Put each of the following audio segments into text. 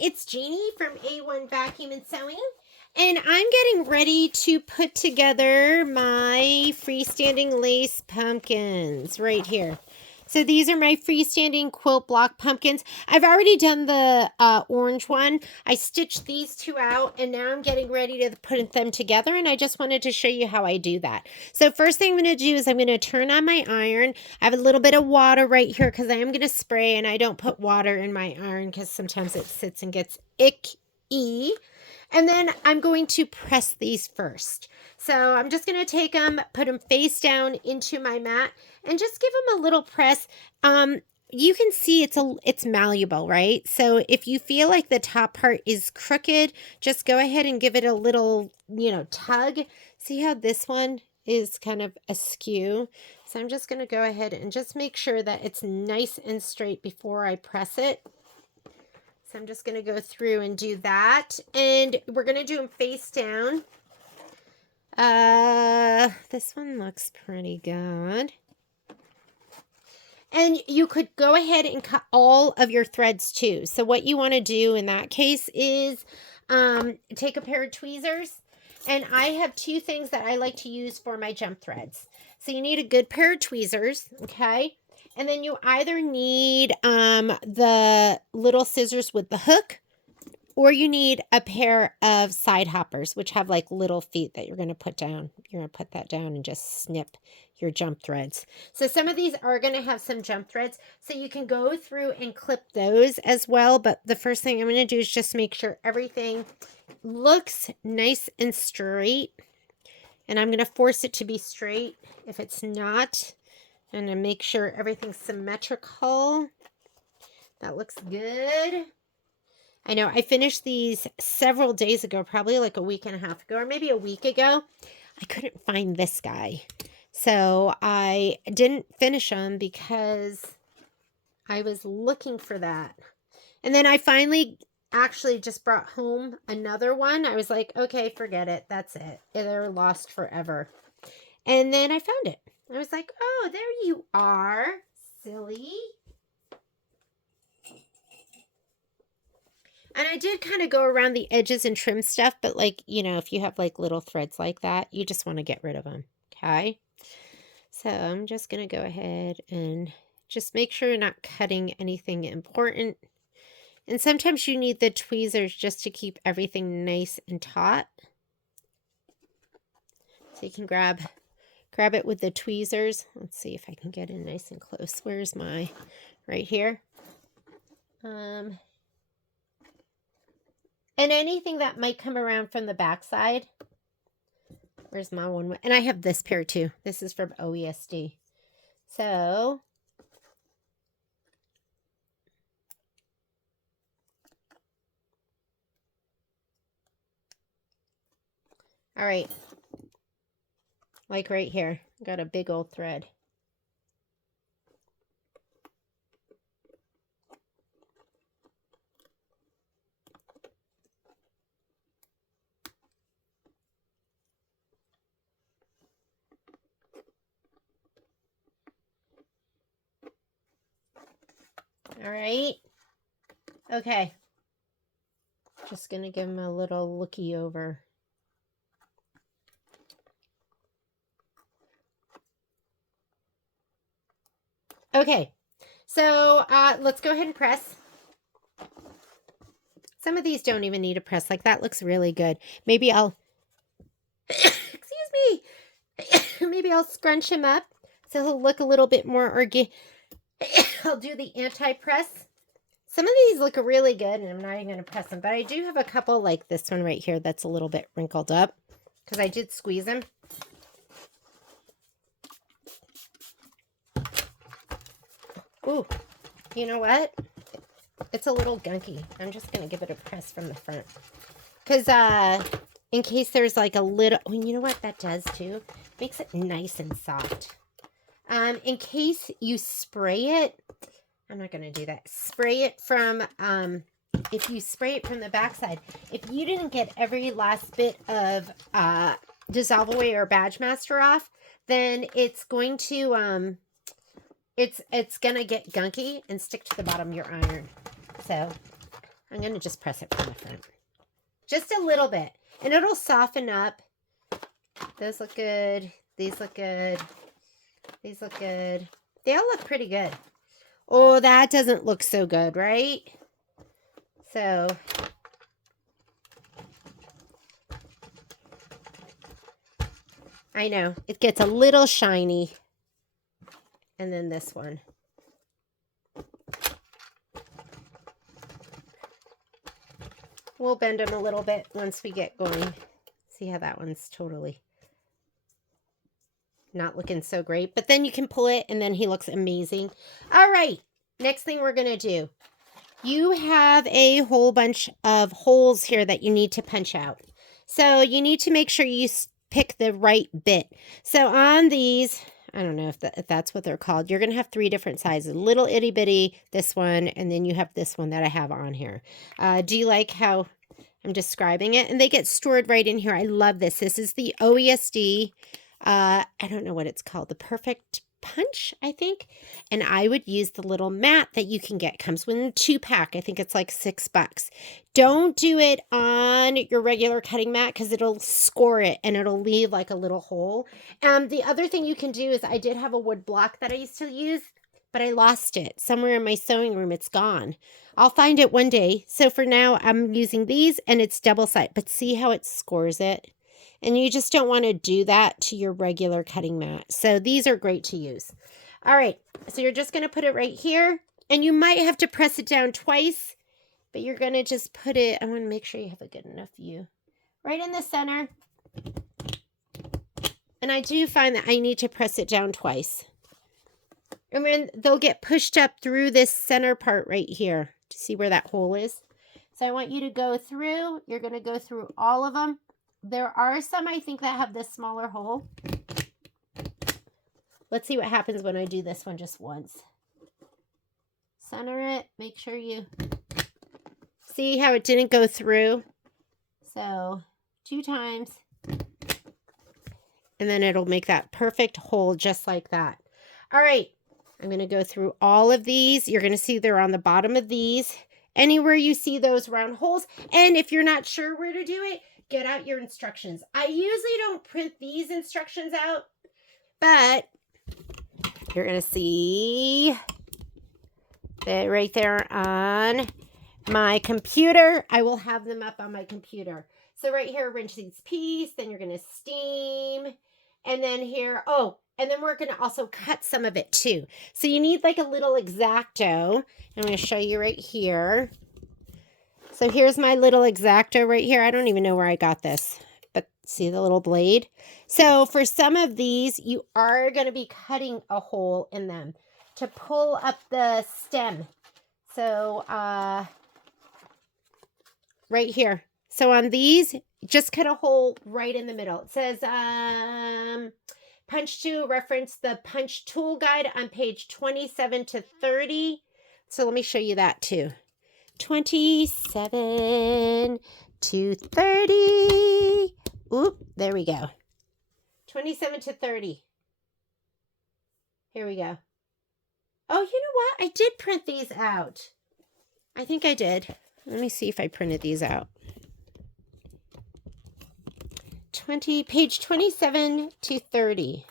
it's Jeannie from A1 Vacuum and Sewing, and I'm getting ready to put together my freestanding lace pumpkins right here. So these are my freestanding quilt block pumpkins. I've already done the orange one. I stitched these two out, and now I'm getting ready to put them together, and I just wanted to show you how I do that. So first thing I'm going to do is I'm going to turn on my iron. I have a little bit of water right here because I am going to spray, and I don't put water in my iron because sometimes it sits and gets icky. And then I'm going to press these first. So I'm just going to take them, put them face down into my mat, and just give them a little press. You can see it's malleable, right? So if you feel like the top part is crooked, just go ahead and give it a little, tug. See how this one is kind of askew? So I'm just going to go ahead and just make sure that it's nice and straight before I press it. So I'm just going to go through and do that. And we're going to do them face down. This one looks pretty good. And you could go ahead and cut all of your threads too. So what you want to do in that case is take a pair of tweezers. And I have two things that I like to use for my jump threads. So you need a good pair of tweezers, okay? And then you either need the little scissors with the hook, or you need a pair of side hoppers, which have like little feet that you're going to put down. You're going to put that down and just snip your jump threads. So some of these are going to have some jump threads, so you can go through and clip those as well. But the first thing I'm going to do is just make sure everything looks nice and straight. And I'm going to force it to be straight if it's not. And to make sure everything's symmetrical. That looks good. I know I finished these several days ago, probably like a week and a half ago, or maybe a week ago. I couldn't find this guy. So I didn't finish them because I was looking for that. And then I finally actually just brought home another one. I was like, okay, forget it. That's it. They're lost forever. And then I found it. I was like, oh, there you are, silly. And I did kind of go around the edges and trim stuff, but like, if you have like little threads like that, you just want to get rid of them, okay? So I'm just going to go ahead and just make sure you're not cutting anything important. And sometimes you need the tweezers just to keep everything nice and taut. So you can grab it with the tweezers. Let's see if I can get in nice and close. Where's my, right here. And anything that might come around from the backside. Where's my one? And I have this pair too. This is from OESD. So all right. Like right here, got a big old thread. All right. Okay. Just going to give him a little looky over. Okay. So let's go ahead and press. Some of these don't even need a press. Like that looks really good. Maybe I'll, excuse me. Maybe I'll scrunch him up so he'll look a little bit more organic. I'll do the anti-press. Some of these look really good, and I'm not even going to press them. But I do have a couple like this one right here that's a little bit wrinkled up because I did squeeze them. Ooh, you know what? It's a little gunky. I'm just going to give it a press from the front. Because in case there's like a little... Oh, you know what that does too? Makes it nice and soft. In case you spray it... I'm not going to do that. Spray it from... if you spray it from the backside, if you didn't get every last bit of Dissolve Away or Badge Master off, then it's going to... It's going to get gunky and stick to the bottom of your iron. So I'm going to just press it from the front. Just a little bit. And it'll soften up. Those look good. These look good. These look good. They all look pretty good. Oh, that doesn't look so good, right? So, I know. It gets a little shiny. And then this one. We'll bend them a little bit once we get going. See how that one's totally not looking so great. But then you can pull it and then he looks amazing. All right. Next thing we're going to do. You have a whole bunch of holes here that you need to punch out. So you need to make sure you pick the right bit. So on these, I don't know if that's what they're called. You're going to have 3 different sizes. Little itty bitty, this one, and then you have this one that I have on here. Do you like how I'm describing it? And they get stored right in here. I love this. This is the OESD. I don't know what it's called. The Perfect Punch, I think. And I would use the little mat that you can get. It comes with a 2-pack. I think it's like $6. Don't do it on your regular cutting mat because it'll score it and it'll leave like a little hole. The other thing you can do is I did have a wood block that I used to use, but I lost it somewhere in my sewing room. It's gone. I'll find it one day. So for now, I'm using these and it's double-sided. But see how it scores it? And you just don't want to do that to your regular cutting mat. So these are great to use. All right. So you're just going to put it right here. And you might have to press it down twice. But you're going to just put it, I want to make sure you have a good enough view. Right in the center. And I do find that I need to press it down twice. And then they'll get pushed up through this center part right here. To see where that hole is. So I want you to go through. You're going to go through all of them. There are some, I think, that have this smaller hole. Let's see what happens when I do this one just once. Center it. Make sure you see how it didn't go through. So 2 times. And then it'll make that perfect hole just like that. All right. I'm going to go through all of these. You're going to see they're on the bottom of these. Anywhere you see those round holes. And if you're not sure where to do it, get out your instructions. I usually don't print these instructions out, but you're going to see it right there on my computer. I will have them up on my computer. So right here, rinse these piece, then you're going to steam, and then here, oh, and then we're going to also cut some of it too. So you need like a little X-Acto. I'm going to show you right here. So here's my little X-Acto right here. I don't even know where I got this, but see the little blade? So for some of these, you are going to be cutting a hole in them to pull up the stem. So right here. So on these, just cut a hole right in the middle. It says punch to reference the punch tool guide on page 27 to 30. So let me show you that too. 27 to 30. Oop, there we go. 27 to 30. Here we go. Oh, you know what? I did print these out. I think I did. Let me see if I printed these out. Page 27 to 30.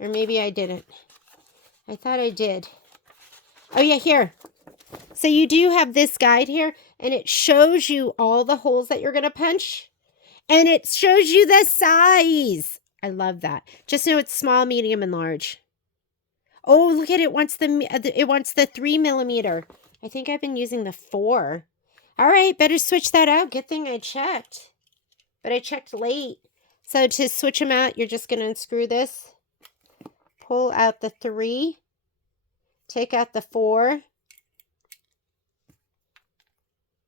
Or maybe I didn't. I thought I did. Oh yeah, here. So you do have this guide here, and it shows you all the holes that you're going to punch. And it shows you the size. I love that. Just know it's small, medium, and large. Oh, look at it. It wants the 3 millimeter. I think I've been using the 4. All right, better switch that out. Good thing I checked. But I checked late. So to switch them out, you're just going to unscrew this. Pull out the 3. Take out the 4.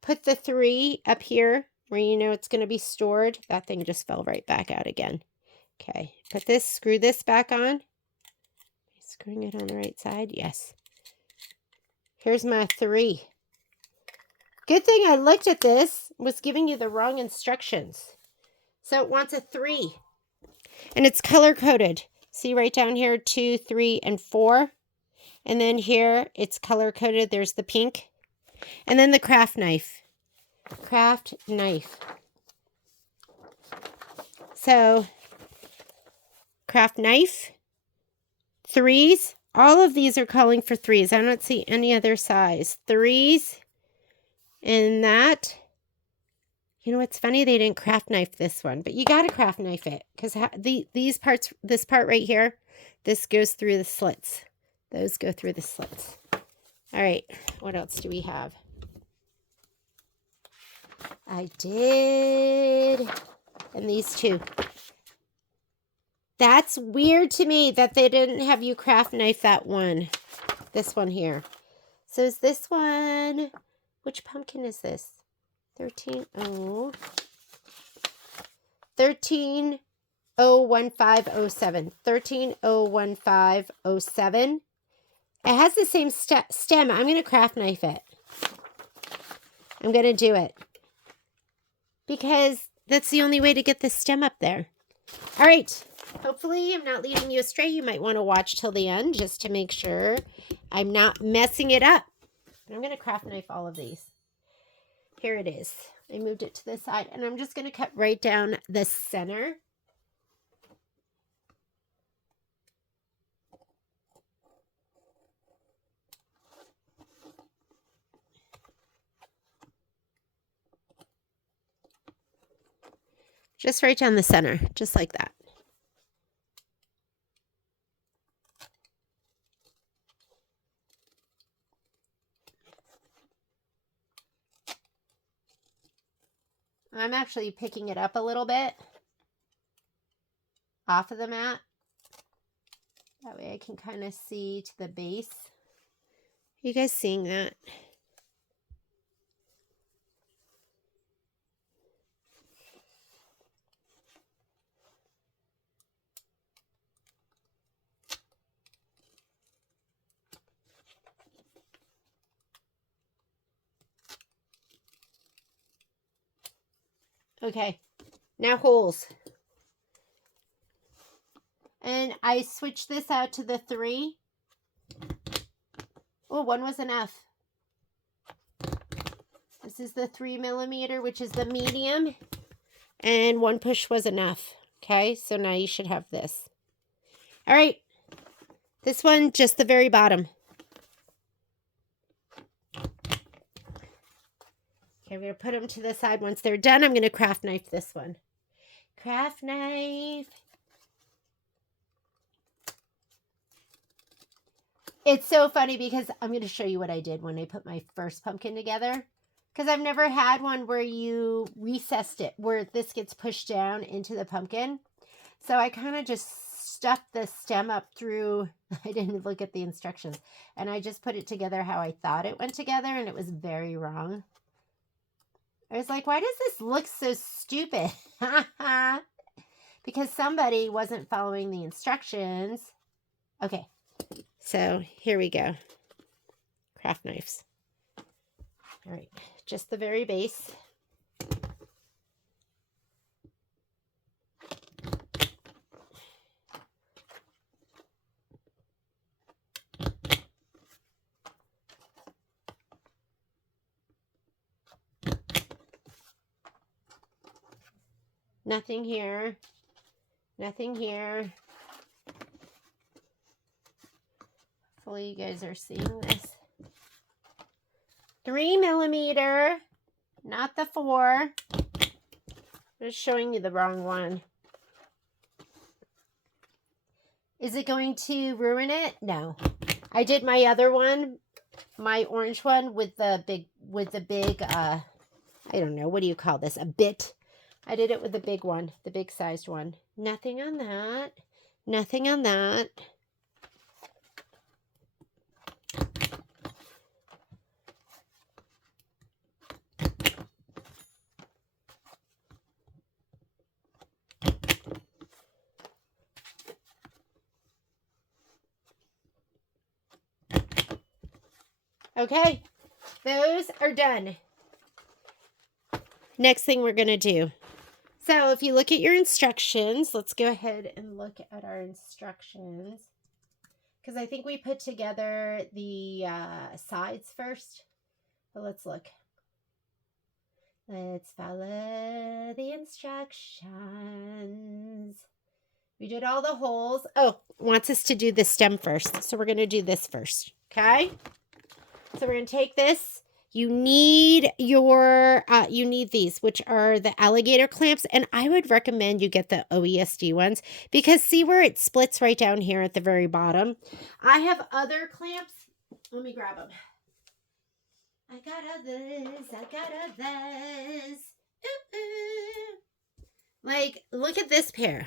Put the 3 up here where you know it's going to be stored. That thing just fell right back out again. Okay, screw this back on. Screwing it on the right side? Yes. Here's my 3. Good thing I looked at this. Was giving you the wrong instructions. So it wants a 3. And it's color coded. See right down here, 2, 3, and 4. And then here, it's color-coded. There's the pink. And then the craft knife. Craft knife. So, craft knife. Threes. All of these are calling for threes. I don't see any other size. Threes. And that. You know what's funny? They didn't craft knife this one. But you got to craft knife it. Because these parts, this part right here, this goes through the slits. Those go through the slits. All right. What else do we have? I did. And these two. That's weird to me that they didn't have you craft knife that one. This one here. So is this one, which pumpkin is this? 13-01507. 13-01507. It has the same stem. I'm going to craft knife it. I'm going to do it. Because that's the only way to get the stem up there. All right. Hopefully I'm not leading you astray. You might want to watch till the end just to make sure I'm not messing it up. But I'm going to craft knife all of these. Here it is. I moved it to the side, and I'm just going to cut right down the center. Just right down the center, just like that. I'm actually picking it up a little bit off of the mat. That way I can kind of see to the base. Are you guys seeing that? Okay, now holes. And I switched this out to the 3. Oh, one was enough. This is the 3mm, which is the medium. And one push was enough. Okay, so now you should have this. All right. This one, just the very bottom. Okay, I'm going to put them to the side. Once they're done, I'm going to craft knife this one. Craft knife. It's so funny because I'm going to show you what I did when I put my first pumpkin together. Because I've never had one where you recessed it, where this gets pushed down into the pumpkin. So I kind of just stuffed the stem up through, I didn't look at the instructions, and I just put it together how I thought it went together, and it was very wrong. I was like, why does this look so stupid? Because somebody wasn't following the instructions. Okay, so here we go. Craft knives. All right, just the very base. Nothing here. Nothing here. Hopefully you guys are seeing this. 3mm, not the 4. I'm just showing you the wrong one. Is it going to ruin it? No. I did my other one, my orange one with the big, I don't know, what do you call this? A bit. I did it with the big one, the big sized one. Nothing on that. Nothing on that. Okay, those are done. Next thing we're going to do. So if you look at your instructions, let's go ahead and look at our instructions. because I think we put together the sides first. So let's look. Let's follow the instructions. We did all the holes. Oh, wants us to do the stem first. So we're going to do this first. Okay. So we're going to take this. You need you need these, which are the alligator clamps. And I would recommend you get the OESD ones because see where it splits right down here at the very bottom. I have other clamps. Let me grab them. I got others. Ooh. Like, look at this pair.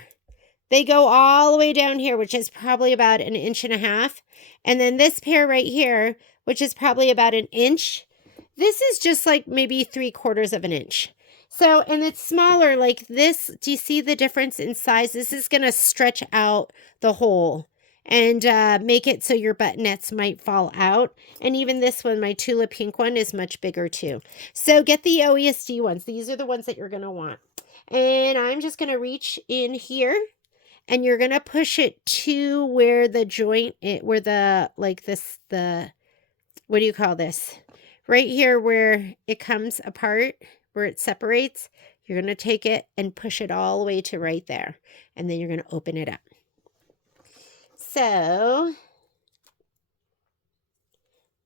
They go all the way down here, which is probably about 1.5 inches. And then this pair right here, which is probably about 1 inch. This is just like maybe 3/4 of an inch. So, and it's smaller like this. Do you see the difference in size? This is going to stretch out the hole and make it so your buttonettes might fall out. And even this one, my tulip pink one, is much bigger too. So get the OESD ones. These are the ones that you're going to want. And I'm just going to reach in here. And you're going to push it to where the joint, where the, like this, the, what do you call this? Right here where it comes apart, where it separates, you're going to take it and push it all the way to right there. And then you're going to open it up. So, I'm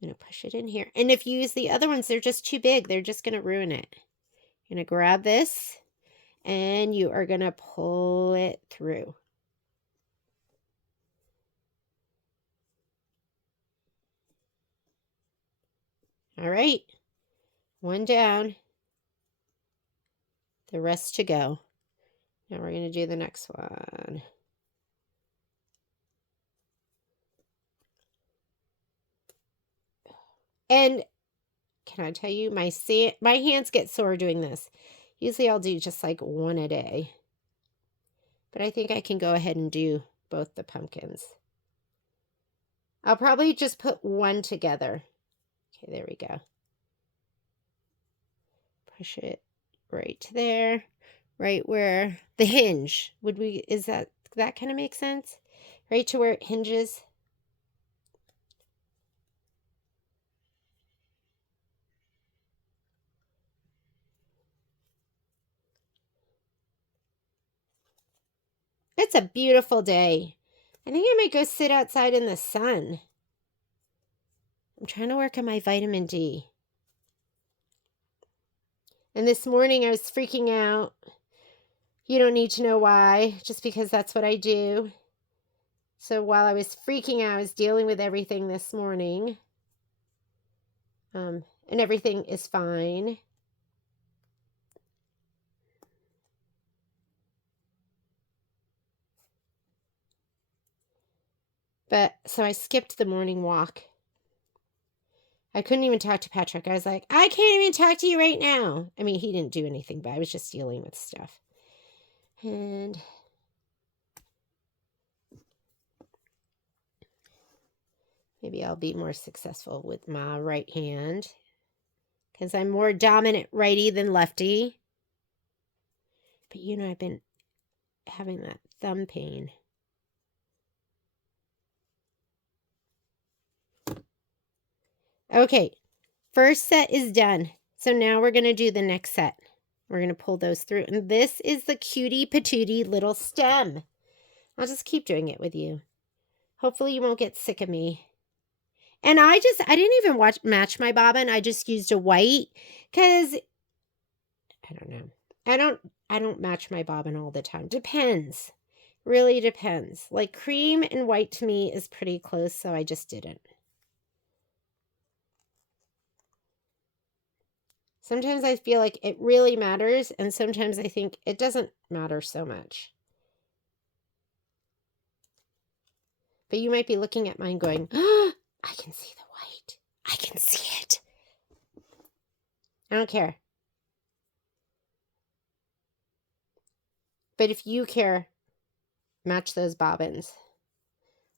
going to push it in here. And if you use the other ones, they're just too big. They're just going to ruin it. You're going to grab this and you are going to pull it through. All right, one down, the rest to go. Now we're going to do the next one. And can I tell you, my hands get sore doing this. Usually I'll do just like one a day. But I think I can go ahead and do both the pumpkins. I'll probably just put one together. Okay, there we go. Push it right to there, right where the hinge would we, is that kind of makes sense? Right to where it hinges. It's a beautiful day. I think I might go sit outside in the sun. I'm trying to work on my vitamin D. And this morning I was freaking out. You don't need to know why, just because that's what I do. So while I was freaking out, I was dealing with everything this morning. And everything is fine. But so I skipped the morning walk. I couldn't even talk to Patrick. I was like, I can't even talk to you right now. I mean, he didn't do anything, but I was just dealing with stuff. And maybe I'll be more successful with my right hand because I'm more dominant righty than lefty. But you know, I've been having that thumb pain. Okay, first set is done. So now we're going to do the next set. We're going to pull those through. And this is the cutie patootie little stem. I'll just keep doing it with you. Hopefully you won't get sick of me. And I didn't even match my bobbin. I just used a white because I don't know. I don't match my bobbin all the time. Depends. Really depends. Like cream and white to me is pretty close, so I just didn't. Sometimes I feel like it really matters, and sometimes I think it doesn't matter so much. But you might be looking at mine going, oh, I can see the white. I can see it. I don't care. But if you care, match those bobbins.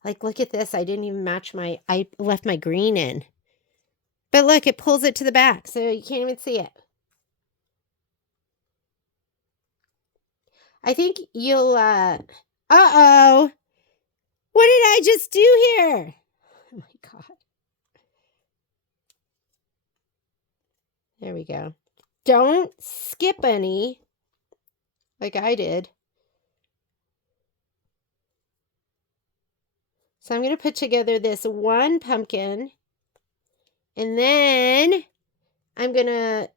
Like, look at this. I didn't even match I left my green in. But look, it pulls it to the back, so you can't even see it. I think you'll, uh-oh. What did I just do here? Oh my God. There we go. Don't skip any like I did. So I'm going to put together this one pumpkin, and then I'm going to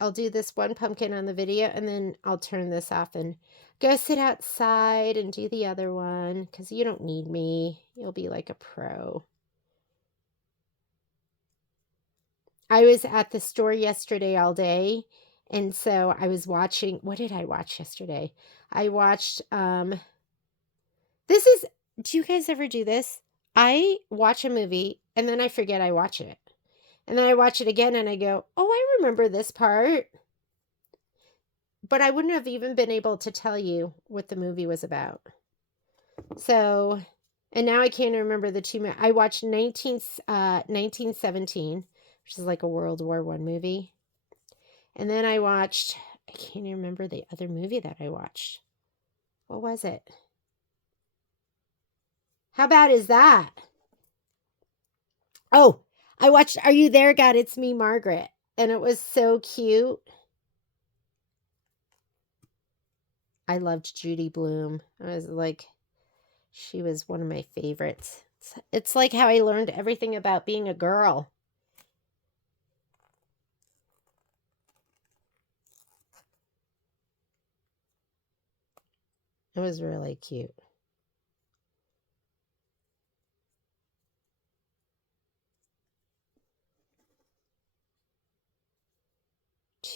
I'll do this one pumpkin on the video, and then I'll turn this off and go sit outside and do the other one, because you don't need me. You'll be like a pro. I was at the store yesterday all day, and so I was watching, what did I watch yesterday? I watched, do you guys ever do this? I watch a movie, and then I forget I watch it. And then I watch it again, and I go, oh, I remember this part. But I wouldn't have even been able to tell you what the movie was about. So, and now I can't remember the two. I watched 1917, which is like a World War I movie. And then I watched, I can't even remember the other movie that I watched. What was it? How bad is that? Oh, I watched Are You There, God? It's Me, Margaret. And it was so cute. I loved Judy Blume. I was like, she was one of my favorites. It's like how I learned everything about being a girl. It was really cute.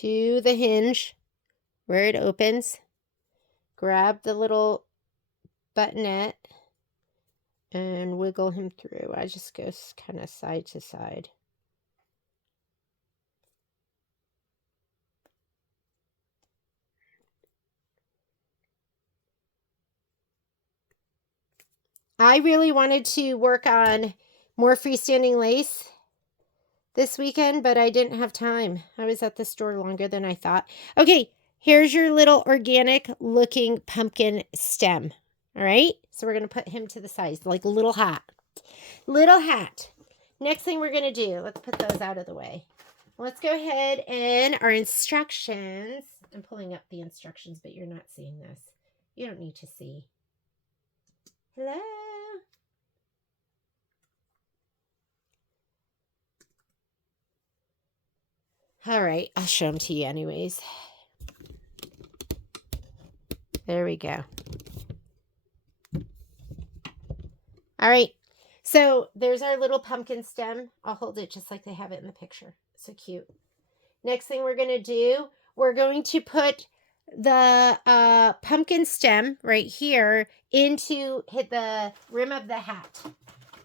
To the hinge where it opens, grab the little buttonette and wiggle him through. I just go kind of side to side. I really wanted to work on more freestanding lace this weekend, but I didn't have time. I was at the store longer than I thought. Okay, here's your little organic looking pumpkin stem. All right, so we're going to put him to the side, like a little hat. Little hat. Next thing we're going to do, let's put those out of the way. Let's go ahead and our instructions. I'm pulling up the instructions, but you're not seeing this. You don't need to see. Hello. All right, I'll show them to you anyways. There we go. All right, so there's our little pumpkin stem. I'll hold it just like they have it in the picture. So cute. Next thing we're going to do, we're going to put the pumpkin stem right here into hit the rim of the hat,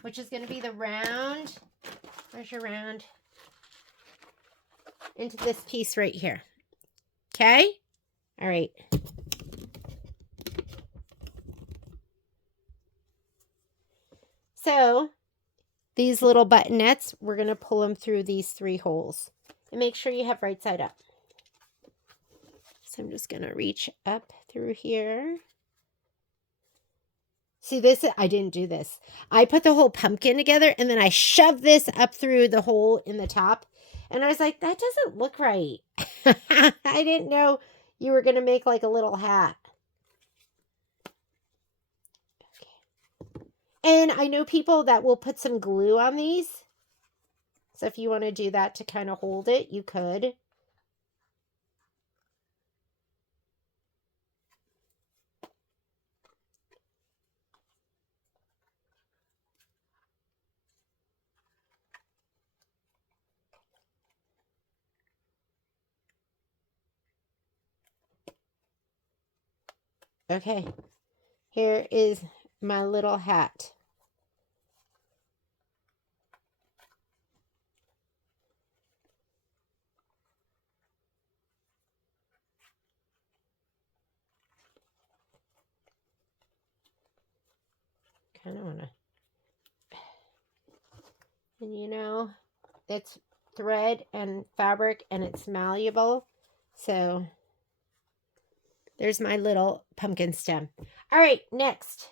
which is going to be the round. Where's your round? Into this piece right here. Okay? All right. So these little buttonettes, we're going to pull them through these 3 holes. And make sure you have right side up. So I'm just going to reach up through here. See this? I didn't do this. I put the whole pumpkin together and then I shoved this up through the hole in the top. And I was like, that doesn't look right. I didn't know you were going to make like a little hat. Okay. And I know people that will put some glue on these. So if you want to do that to kind of hold it, you could. Okay, here is my little hat. Kind of want to, and you know, it's thread and fabric and it's malleable. So there's my little pumpkin stem. All right, next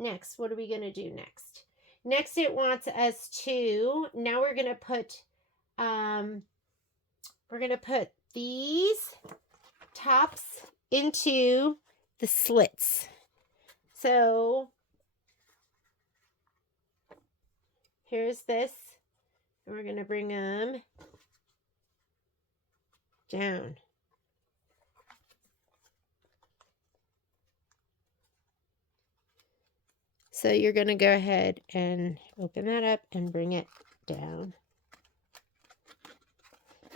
Next, what are we going to do next? Next, it wants us to, now we're going to put these tops into the slits. So here's this. And we're going to bring them down. So you're going to go ahead and open that up and bring it down.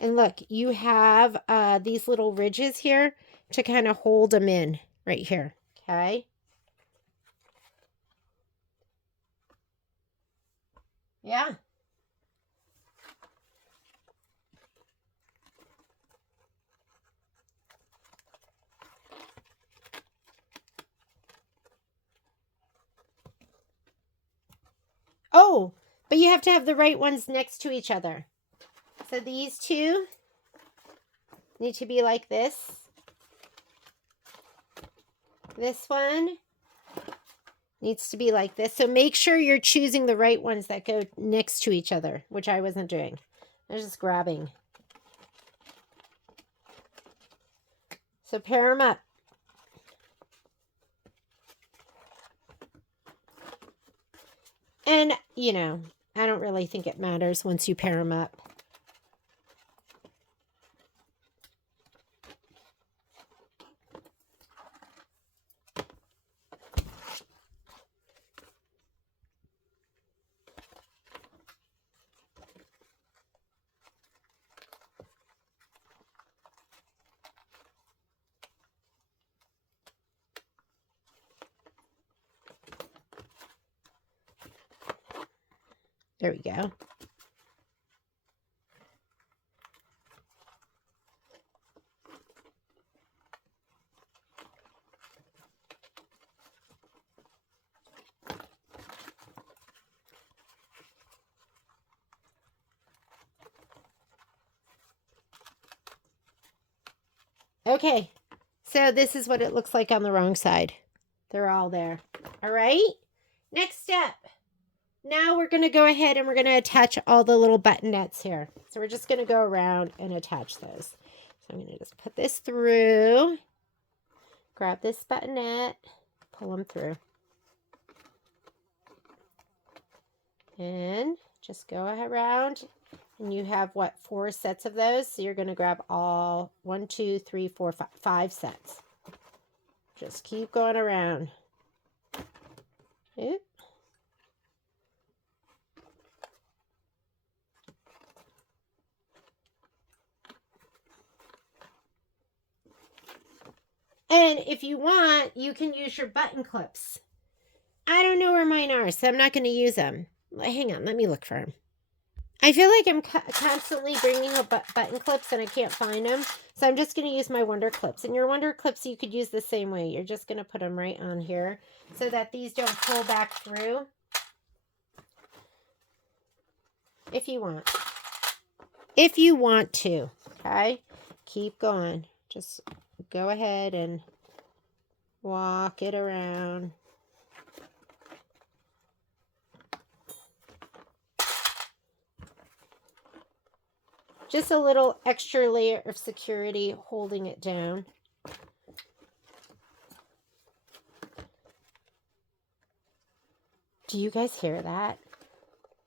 And look, you have these little ridges here to kind of hold them in right here. Okay. Yeah. Oh, but you have to have the right ones next to each other. So these two need to be like this. This one needs to be like this. So make sure you're choosing the right ones that go next to each other, which I wasn't doing. I was just grabbing. So pair them up. And, you know, I don't really think it matters once you pair them up. There we go. Okay, so this is what it looks like on the wrong side. They're all there. All right, next step. Now we're going to go ahead and we're going to attach all the little buttonettes here. So we're just going to go around and attach those. So I'm going to just put this through, grab this buttonette, pull them through. And just go around. And you have, what, 4 sets of those? So you're going to grab all 1, 2, 3, 4, 5 sets. Just keep going around. Oop. And if you want, you can use your button clips. I don't know where mine are, so I'm not going to use them. Hang on, let me look for them. I feel like I'm constantly bringing up button clips and I can't find them. So I'm just going to use my Wonder Clips. And your Wonder Clips you could use the same way. You're just going to put them right on here so that these don't pull back through. If you want. If you want to. Okay? Keep going. Just go ahead and walk it around. Just a little extra layer of security holding it down. Do you guys hear that?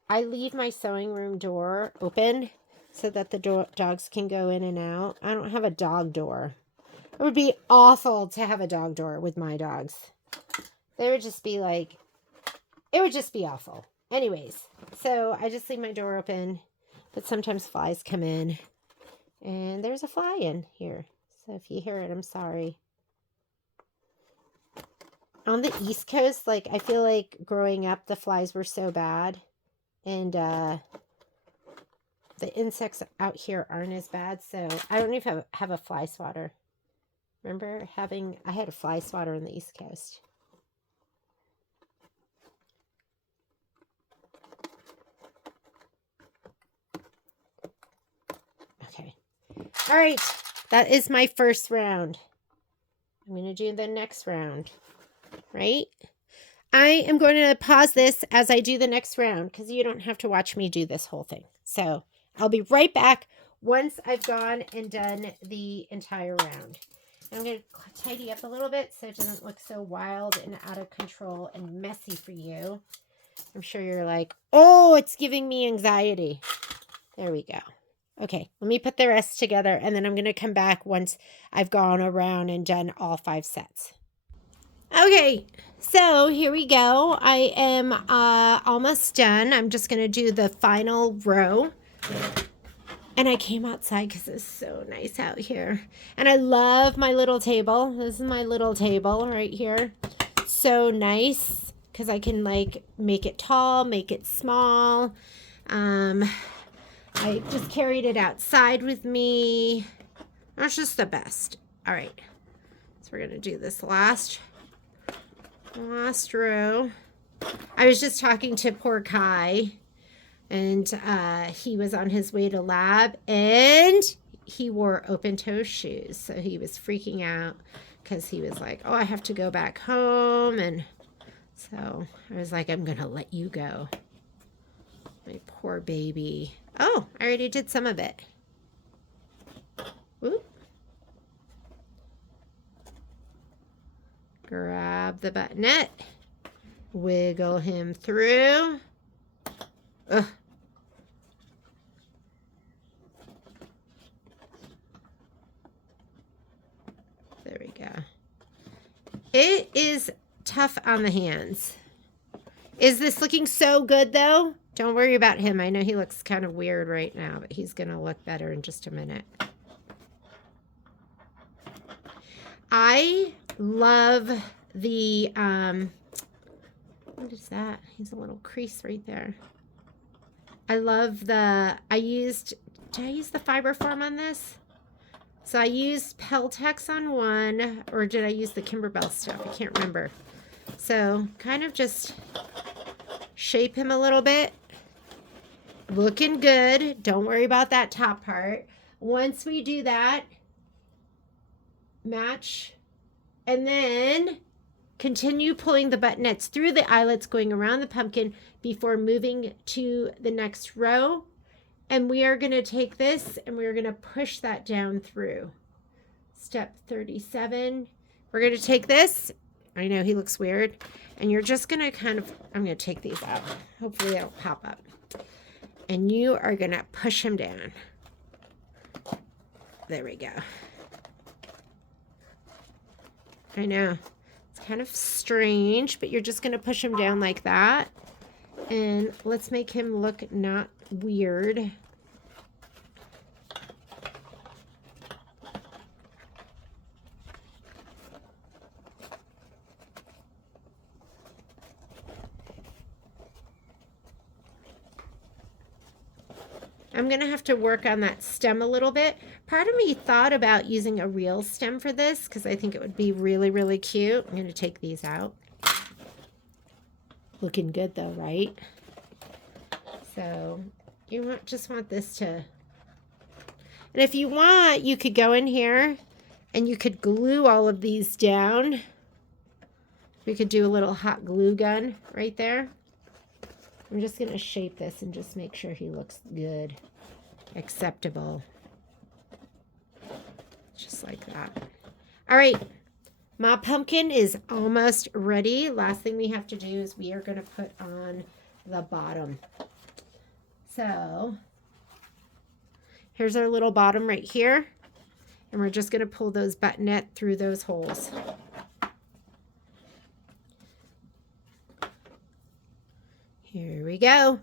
I leave my sewing room door open so that the dogs can go in and out. I don't have a dog door. It would be awful to have a dog door with my dogs. They would just be like, it would just be awful. Anyways, so I just leave my door open. But sometimes flies come in. And there's a fly in here. So if you hear it, I'm sorry. On the East Coast, like, I feel like growing up, the flies were so bad. And the insects out here aren't as bad. So I don't even have a fly swatter. Remember I had a fly swatter on the East Coast. Okay. All right. That is my first round. I'm going to do the next round. Right? I am going to pause this as I do the next round because you don't have to watch me do this whole thing. So I'll be right back once I've gone and done the entire round. I'm going to tidy up a little bit so it doesn't look so wild and out of control and messy for you. I'm sure you're like, oh, it's giving me anxiety. There we go. Okay, let me put the rest together and then I'm going to come back once I've gone around and done all 5 sets. Okay, so here we go. I am almost done. I'm just going to do the final row. And I came outside because it's so nice out here. And I love my little table. This is my little table right here. So nice because I can like make it tall, make it small. I just carried it outside with me. That's just the best. All right. So we're going to do this last row. I was just talking to poor Kai, and he was on his way to lab, and he wore open-toe shoes, so he was freaking out because he was like, oh, I have to go back home, and so I was like, I'm gonna let you go, my poor baby. Oh, I already did some of it. Oop. Grab the buttonette, wiggle him through. Ugh. There we go. It is tough on the hands. Is this looking so good though? Don't worry about him. I know he looks kind of weird right now, but he's going to look better in just a minute. I love the, what is that? He's a little crease right there. I love did I use the fiber form on this? So I used Peltex on one, or did I use the Kimberbell stuff? I can't remember. So kind of just shape him a little bit. Looking good. Don't worry about that top part. Once we do that, match, and then continue pulling the buttonettes through the eyelets going around the pumpkin before moving to the next row. And we are going to take this and we're going to push that down through. Step 37. We're going to take this. I know he looks weird. And you're just going to kind of, I'm going to take these out. Hopefully they'll pop up. And you are going to push him down. There we go. I know. It's kind of strange, but you're just going to push him down like that. And let's make him look not weird. I'm going to have to work on that stem a little bit. Part of me thought about using a real stem for this because I think it would be really, really cute. I'm going to take these out. Looking good though, right? So you just want this to, and if you want, you could go in here and you could glue all of these down. We could do a little hot glue gun right there. I'm just going to shape this and just make sure he looks good, acceptable. Just like that. All right. My pumpkin is almost ready. Last thing we have to do is we are going to put on the bottom. So here's our little bottom right here. And we're just going to pull those buttonette through those holes. Here we go.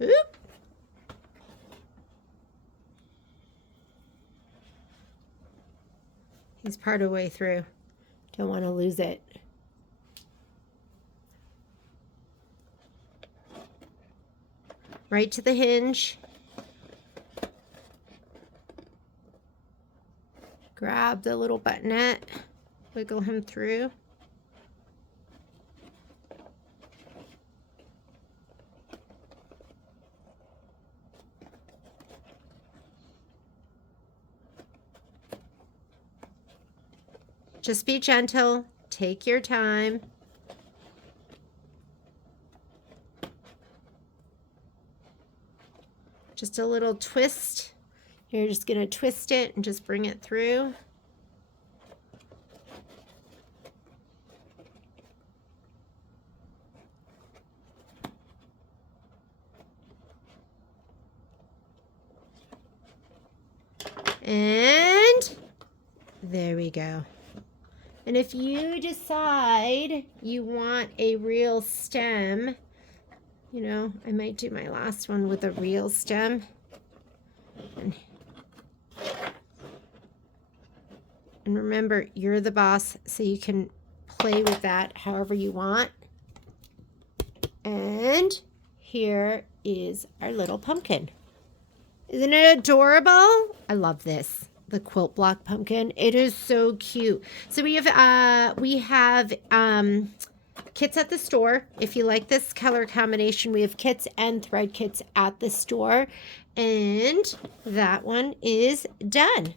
Oop. He's part of the way through. Don't want to lose it. Right to the hinge. Grab the little buttonette, wiggle him through. Just be gentle, take your time. Just a little twist. You're just going to twist it and just bring it through. And there we go. And if you decide you want a real stem, you know, I might do my last one with a real stem. And remember, you're the boss, so you can play with that however you want. And here is our little pumpkin. Isn't it adorable? I love this. The quilt block pumpkin. It is so cute. So we have kits at the store. If you like this color combination, we have kits and thread kits at the store. And that one is done.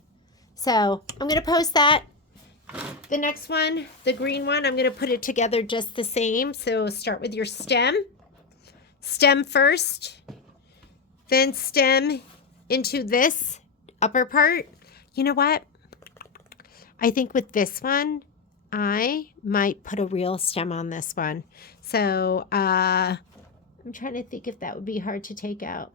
So I'm going to post that. The next one, the green one, I'm going to put it together just the same. So start with your stem. Stem first. Then stem into this upper part. You know what? I think with this one, I might put a real stem on this one. So I'm trying to think if that would be hard to take out.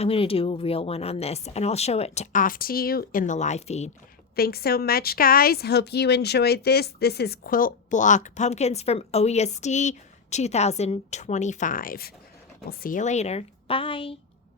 I'm going to do a real one on this, and I'll show it off to you in the live feed. Thanks so much, guys. Hope you enjoyed this. This is Quilt Block Pumpkins from OESD 2025. We'll see you later. Bye.